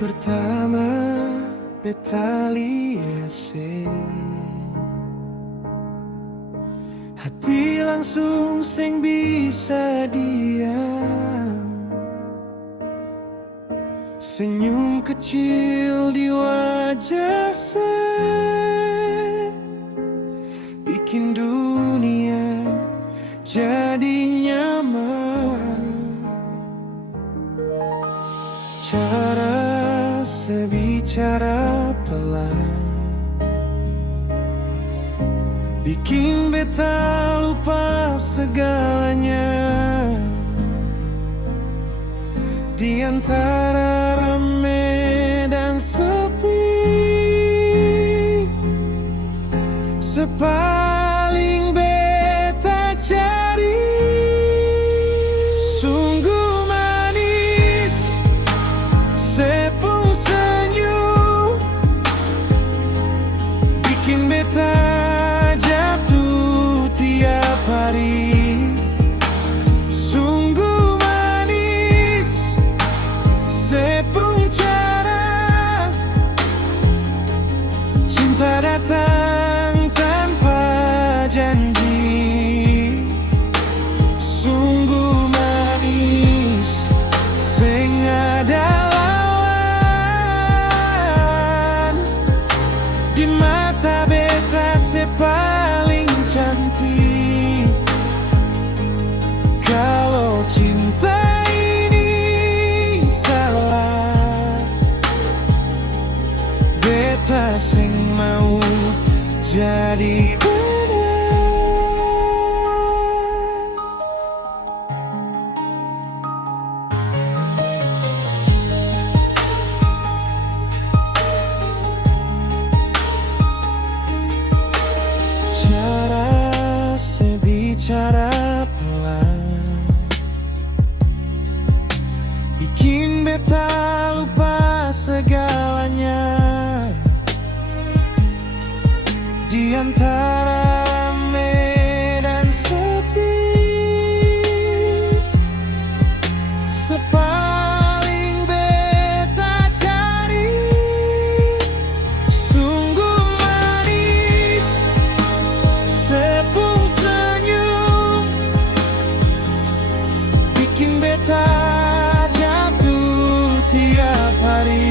Pertama beta lihat hati langsung sing bisa diam. Senyum kecil di wajah bikin dunia jadi nyaman. Cara sebicara pelan bikin beta lupa segalanya. Di antara rame dan sepi, sepaling beta cari. Sungguh manis sepung senyum, bikin beta jatuh tiap hari. Sungguh manis sepung cara cinta datang tanpa janji. Sungguh manis sing ada lawan. Di mata beta paling cantik. Kalau cinta ini salah, beta sing mau jadi benar. Cara sebicara pelan bikin beta lupa segalanya. Di antara rame dan sepi, sepaling beta cari. Sungguh manis sepung senyum, bikin beta jatuh tiap hari.